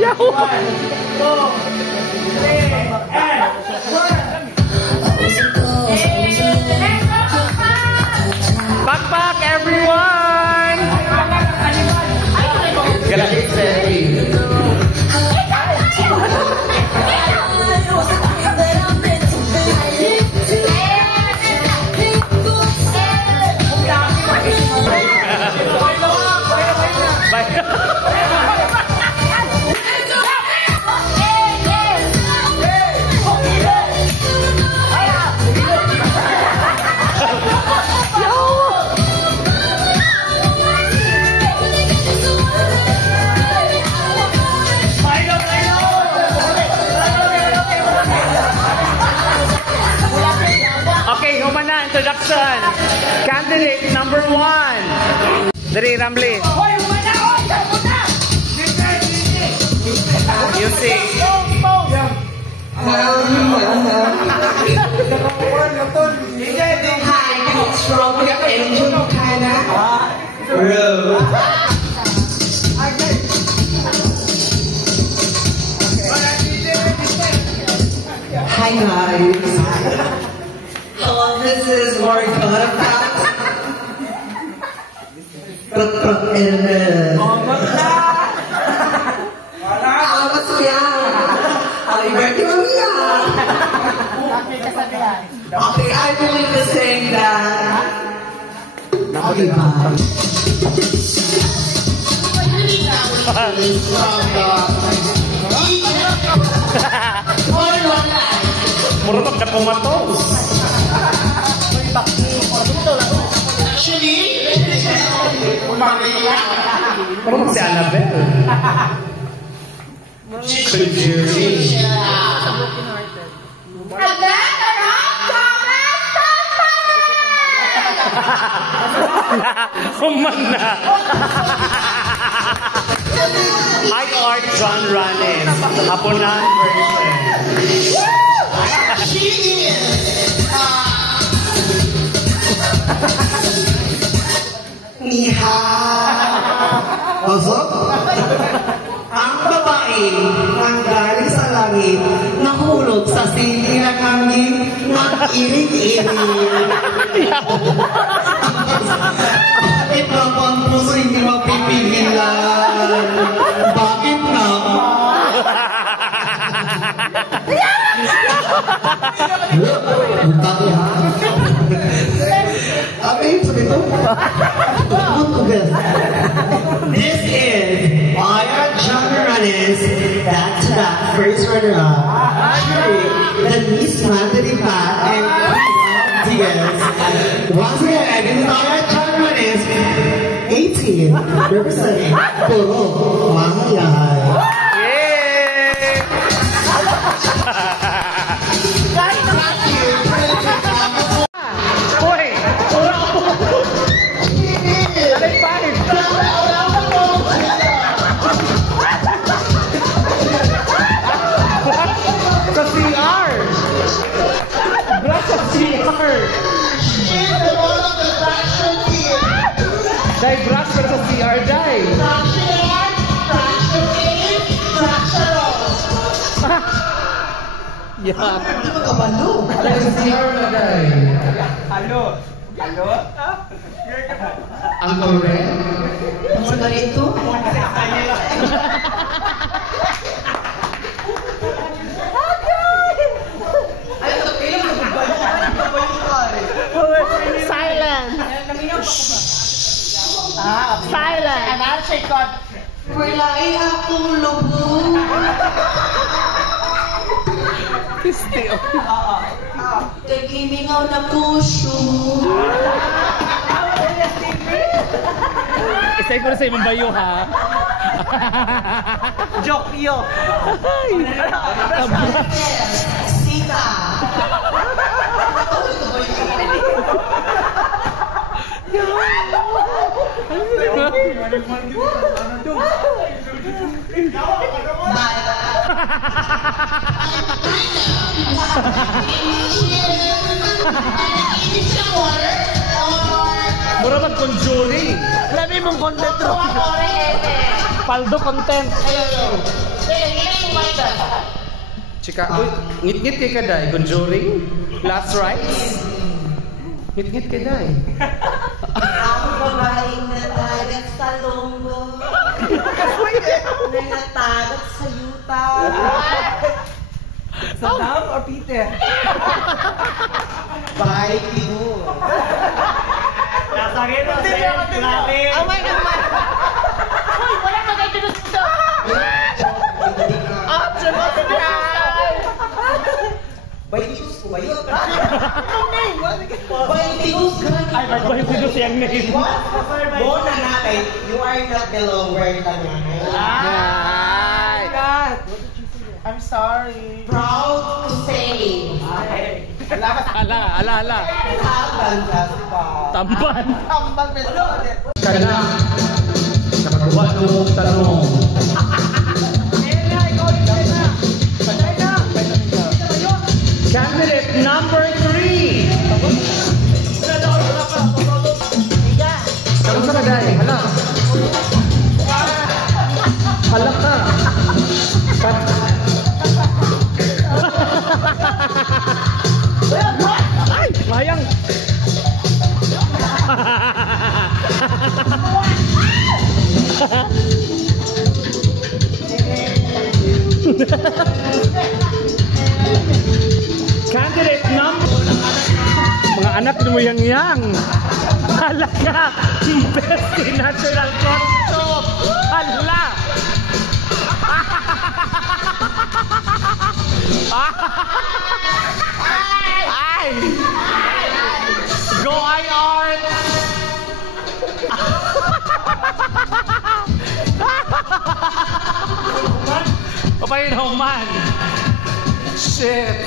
Yahoo! Backpack, everyone! Introduction. Candidate number 1. Dari Ramli. You see. Hi, strong engine kind of. Hi guys. This is Lord Godfact. Okay, I believe the saying that. Okay, bye. Murunok ka kumatos. Actually, Parang si Annabelle. Conjuring. Humana. I art John Ranes. Hapunan version. she is. Niha. Ang babae ang galing sa langit, nahulog sa sili ng hangin, nag-iring-iring. Ito ang puso hindi mapipigilan. Bakit na? Bakit ha? Okay, sabi ito. This is Aya John Ranes, back-to-back first runner-up, the Miss Mandalika and Diaz. Once again, this is Aya John Ranes, 18, representing Puro Mahayay. Dai brush ka sa CR, Dai. Yeah. Ano ba kabalo? Dai sa CR na, Dai. Halo. Halo? Ang correct? Sa ganito? Silent. Silent. Wala ay akong lubong. Still. Kagimingaw na puso. Isay ko na sa imong bayo, ha? Joke yo. Sita. Mura mag-conjuring. Labi mong content ro. Paldo content. Chika, uy, ngit-ngit kay Kaday. Conjuring? Last rites? Ngit-ngit kay Day. Ang babaeng natagat sa longgo. Na natagat sa yuta. Sa Dam or Peter? Bye, Tigo. Nasakit na siya. Grabe. Amay naman. Hoy, wala ka kayo dito dito. Option mo si Dry. Bye, Tigo ko ba yun? Bye, Tigo ka. Ay, ba't ko siyang name? Bona natin, you are not the lower than Ay! I'm sorry. Proud to say. Ala. Habang kasi pa. Tamban. Tambang na Kana, nakakuha ng tanong. Candidate number 3. Kamusta ka, Day? Hala. Hala ka. Ay, mayang. Candidate number. Mga anak mo yang. Halaga. Best in natural costume. Hala. Ay. Go I art. Papayin man. Shit.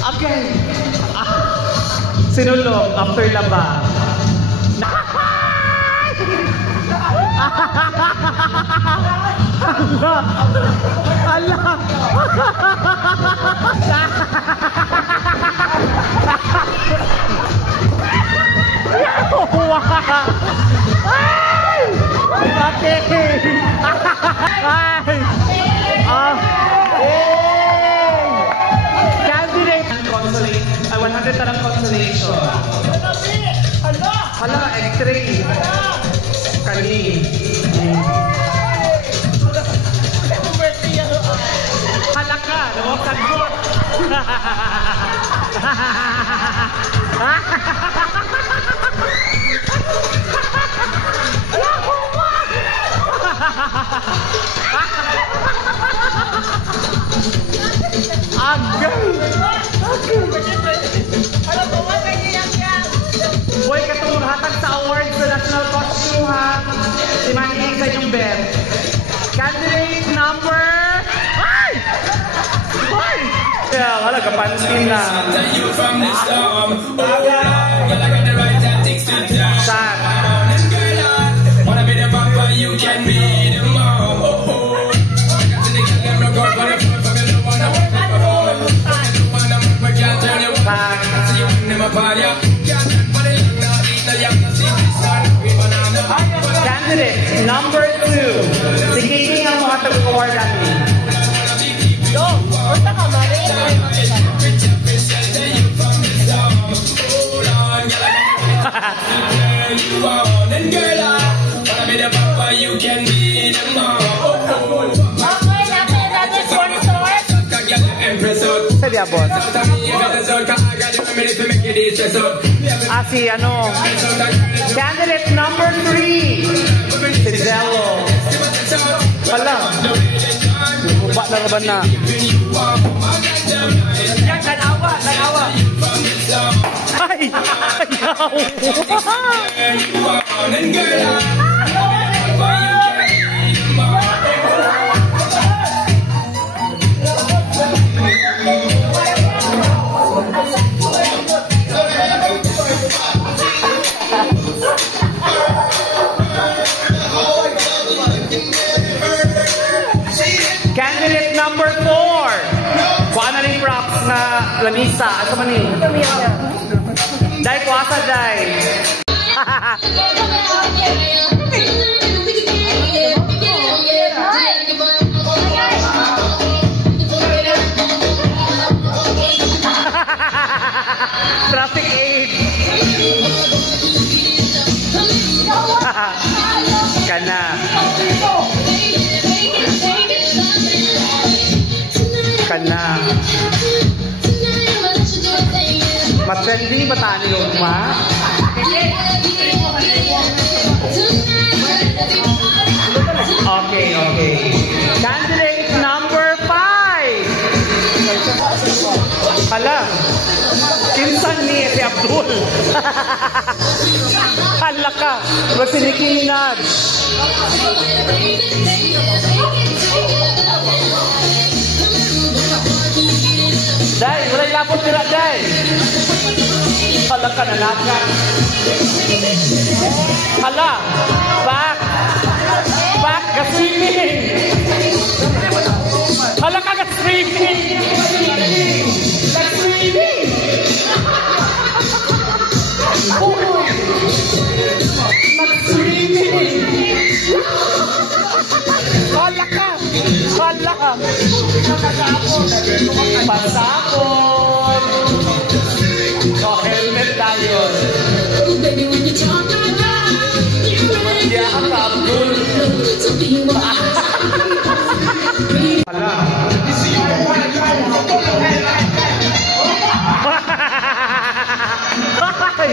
Okay. Sinulong after laba. Allah. Ay! Bakit? Ay! Candidate consolation. 100 tarang consolation. Hala, X-ray. Kani. Hala ka, nawagtag mo. Boy, katong hatag sa awards sa National Costume ha. Si Manny sa inyong bed. Candidate number... Ay! Ay! Yeah, wala, kapansin na. Saan? Candidate number 2. Si Kiki ang mga tag-award natin. Yo, basta ka mali. Sabi abot. Si ano. Candidate number 3. Si Zello. Wala. Uba na naman na. Yan, nag-awa. Ay! Candidate number 4. Kuha na rin props na lamisa. Asa man eh? Day, kuha sa day. na. Kana. Matrendi ba tayo yung ma? Okay, okay. Candidate number 5. Hala, kinsan ni si Abdul. Hala ka, si Nicki Minaj. Day, wala ilapot nila, Day. Hala ka, nanakan. Hala, back. Back, ka-swimming. Hala ka, ka-swimming. Ka-swimming. Nag-swimming. Hala ka. Hala ka. Pasapon. O, helmet tayo. Hindi ako ka, Abdul. Hala. Ay!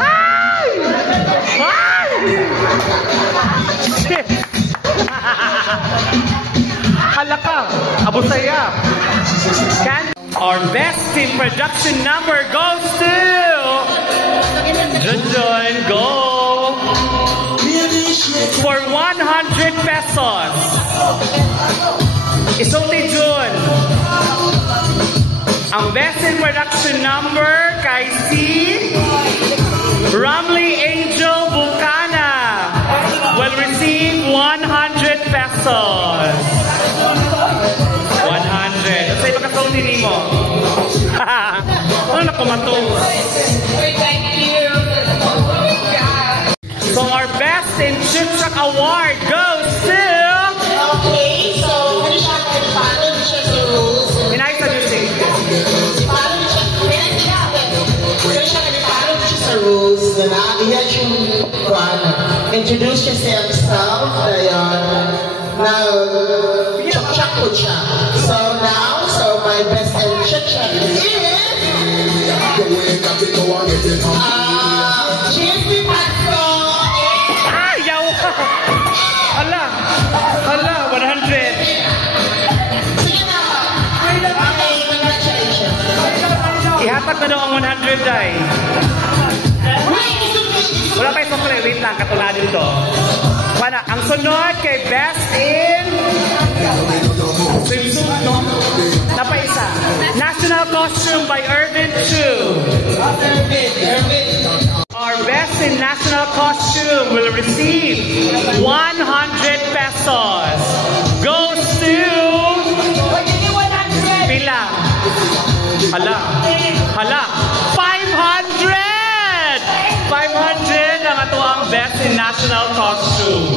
Ay! Ay! Shit! Hala ka, Abu Sayyaf. Our best team production number goes to Junjun. Go for 100 pesos. Isulti Jun. Ang best in production number kay si Ramli Angel Bucana will receive 100 pesos. 100. Sa iba kasulti nimo. Ano na kumatong? So our best in Chipchak Award goes to... Okay, so ano siya, follow siya sa rules. Hinay sa music. Follow siya sa rules na naiyan yung introduce siya sa himself na chak-chak po siya. So now, my best and chak-chak is GSP Patro. Ayaw! Hala! Hala! 100! Sige na. Okay, congratulations. Ihatak na daw ang 100 ay. Wala tayo sukle. Wait lang, katulanin to. Pana, ang sunod kay Best in swimsuit, no? Napaisa. National Costume by Irvin Chu. Our Best in National Costume will receive 100 pesos. Goes to... Pila? Hala. Hala. 500! 500 ang ato ang Best in National Costume.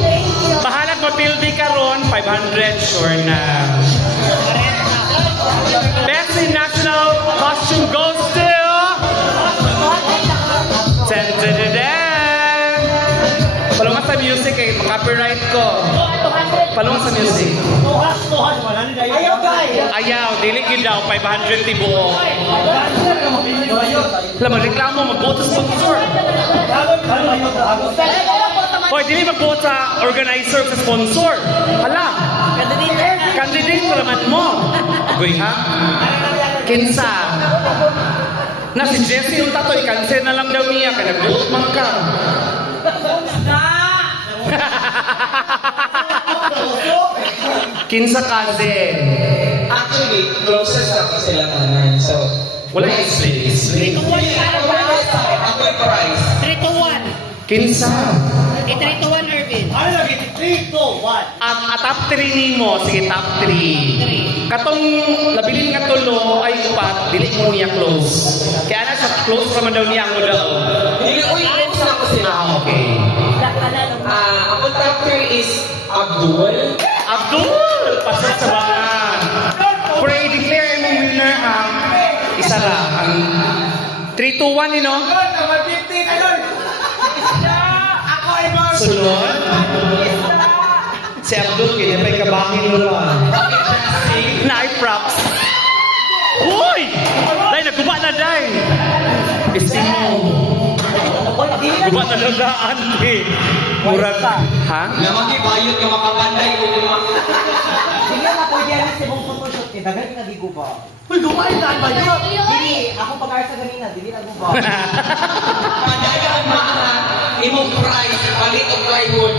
Bahalag mo pildi karon 500 sure na. Best in National Costume goes to... Palungan sa music eh, copyright ko. Palungan sa music. Ayaw, guys! Ayaw, dili yun daw, 500 tibuo. Alam mo, reklamo, mag-vote sa sponsor. Hoy, dili mag-vote sa organizer sa sponsor. Hala, candidate ko naman mo. Goy ha? Kinsa? Na si Jessie yung tato, i-cancel na lang daw niya, kaya nag-vote man ka. Kinsa kasi? Actually, closest ako sila naman. So, wala is-slate. ako yung price. 3 to 1. Kinsa? 3 to 1, Irvin. Ano lagi? 3 to 1. Ang top 3 nimo, sige top 3. Katong nabilin nga tulo ay upat, dili mo niya close. Kaya na sa close naman daw niya ang daw. Hindi ko close na ako sila. Okay. Ako top 3 is Abdul. Abdul! Pasok sa bangan. Pray, declare mo winner ang isa lang. Ang 3 to 1, you know? Sunod. Si Abdul, kaya pa'y kabangin mo lang. Na-props. Uy! Day, nagkuba na, Day. Isting mo. Guba na lang na, Ante. Murag. Ha? Lamang ibayot ka makapanday. Sige na po diyan sa mong photoshoot kita, daghan nga giguba. Uy, gumain na ba yun? Dili, ako pag-art sa ganina, dili na guba. Padagaan mga imong price, palit o plywood.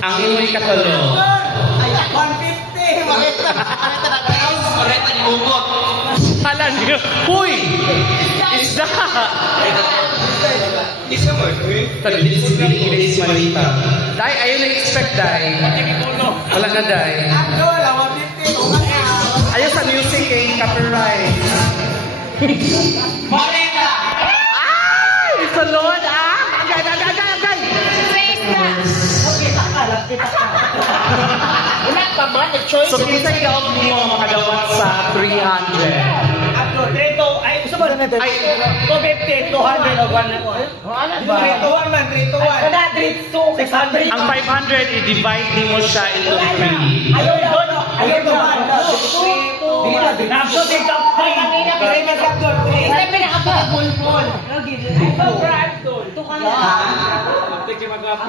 Ang imoy katalo. Ay, 150! Bakit? Pareta ni Bungot. Halan niyo. Uy! Isda! Isa mo, Taglis malita. Day, ayun na-expect, Day. Wala na, Day. Ayun sa music, eh. Copyright. Marita! Ay! Salon, ah! Agay! Wala pa man, choice. So, kinsa ikaw mo makagawat sa 300? Dito, ay, gusto ba na ito? Ay, 250, 200 o 100. Ano ba? 3 to 1 man, 3 to 1. Kada 3 to 600. Ang 500, i-divide din mo siya into 3. Ayaw doon. Ayaw doon. Dili na, binabso din top 3. Kaya na sa top 3. Isa pinaka-bulbul.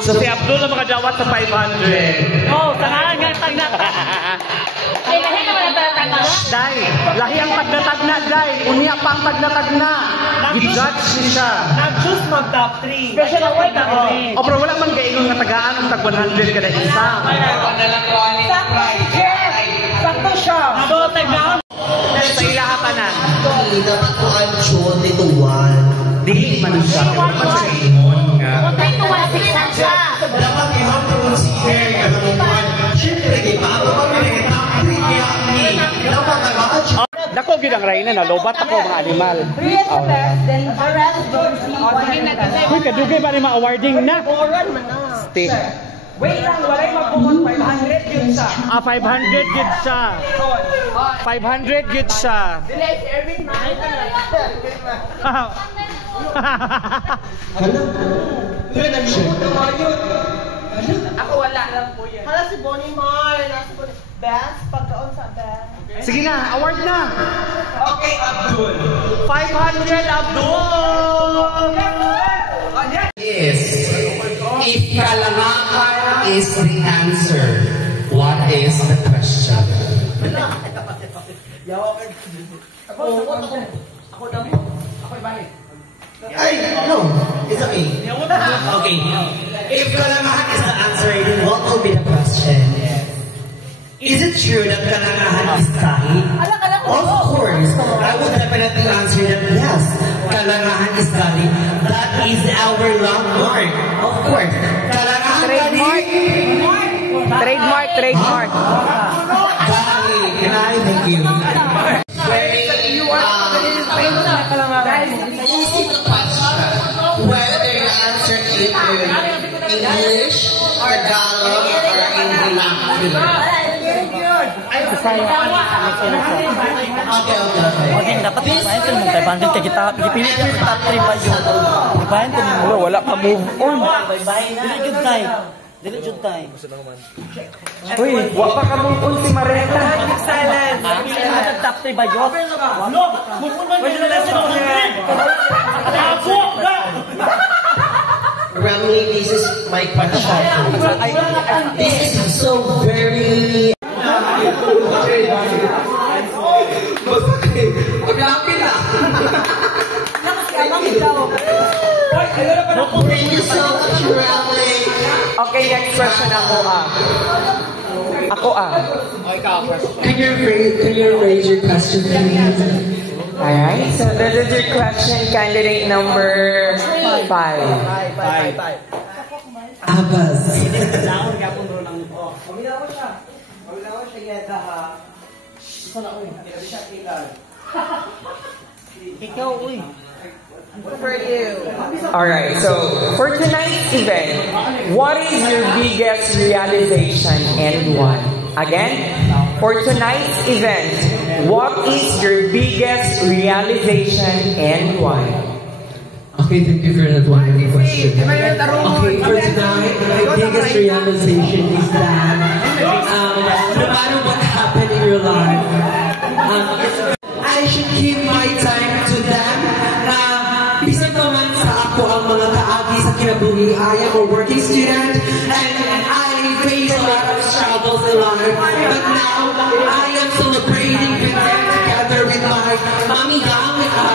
So, si Abdul ang makagawat sa 500. Oh, tanaan nga tagnat. Ay, lahi naman ang tatanga. Day, lahi ang tagnatagna, Day. Unya pa ang tagnatagna. I-judge siya. Nag-choose mag top 3. Special award ako. O, pero wala man gainong nga tagaan ang tag 100 kada isa. Sakto siya. Ado, tagnaon. Sa ilahatanan. Hindi dapat ko ang chon nito 1. Dili man siya. Wala man sa imon nga. 3 to 1, 6 siya. Dapat i-handle si Eric at ang one. Siyempre, di ba? Ako kami rin top 3 niya. Dapat nag-a-choose. Dako gid ang rayna na lobat ako mga animal. Three is the best, then the rest don't see one. Uy, kadugay ba ni ma-awarding na? Stick. Wait lang, walay magpukot, 500 yun sa. 500 gid siya. 500 gid siya. Dilight, Erwin, ako wala lang po yan. Hala si Bonnie Mar, nasa Bonnie. Best, pagkaon sa best. Sige na, award na. Okay, Abdul. 500 Abdul. Is if kalangakan is the answer, what is the question? Ay, no. It's okay. Okay, if kalangakan is the answer, then what will be the question? Is it true that kalangahan is kahit? Of course, I would definitely answer that yes. Kalangahan is kahit. That is our landmark. Of course, kalangahan Trademark. Trademark. kahit. Can I thank you? Easy to question. Whether you answer it in English, Tagalog, or in vernacular. Okay. Okay, dapat ibahin ko mong 500 kaya kita pipili ko yung top 3 ba yun? Ibahin ko mo. Wala ka move on. Dili jud tayo. Uy, wa pa ka move on si Mareta. Silence. Pipili ko yung top 3 ba yun? Walo. Move on ba yun? Ramli, this is my question. This is so very... Paglapit na. Thank you so much, Ramli. Okay, next question ako Can you raise your question, please? Alright, so this is your question, candidate number 5. Abbas. For you. Alright, so for tonight's event, what is your biggest realization and why? Again, for tonight's event, what is your biggest realization and why? Okay, thank you for that wonderful question. Okay, for tonight, biggest realization is that no matter what happened in your life, I should give my time to them. Bisan pa man sa ako ang mga kaagi sa kinabuhi, I am a working student and I face a lot of struggles in life. But now I am celebrating with them together with my mommy gang with a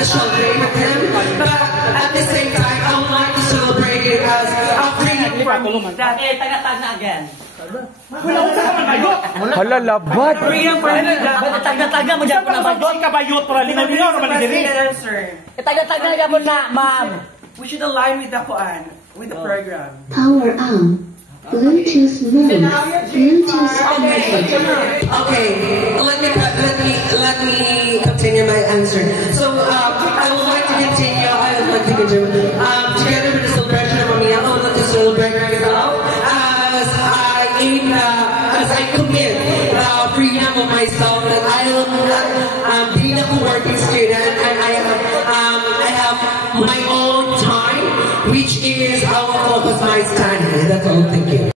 special day with him. But at the same time, I would like to celebrate it as a free. Tagatag na again. Hala, labat. Taga-taga mo dyan po na bagot. Kabayot, para linaw-linaw naman diri. Taga-taga na mo na, ma'am. We should align with the Quran, with the program. Power on. Bluetooth mode. Bluetooth activated. Okay, let me continue my answer. So I would like to continue. Together with the celebration of Mamiya, I would like to celebrate myself as I commit freedom of myself that I am being a working student.